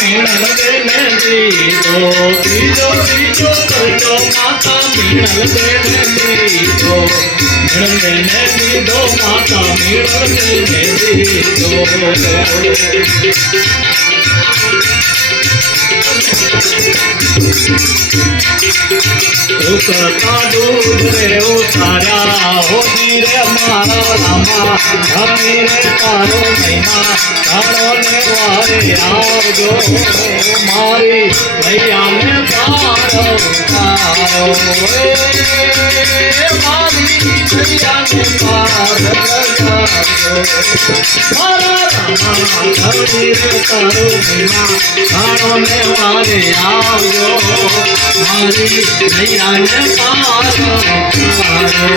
મીણલ બેને દીધો બીજો બીજો કરજો માતા મીણલ બેને દીધો મીણલ બેને દીધો માતા મીણલ બેને દીધો ઉકળતા દૂધ રે ઉતાર્યા હોજી રે મારા રામા ધણી રે તારો મહિમા તારો ને વારે આવજો મારી મૈયાને તારો તારો મારી મૈયાને તારો મારા રામા ધણી રે તારો મહિમા તારો ને વારે આવજો મારી મૈયાને તારો તારો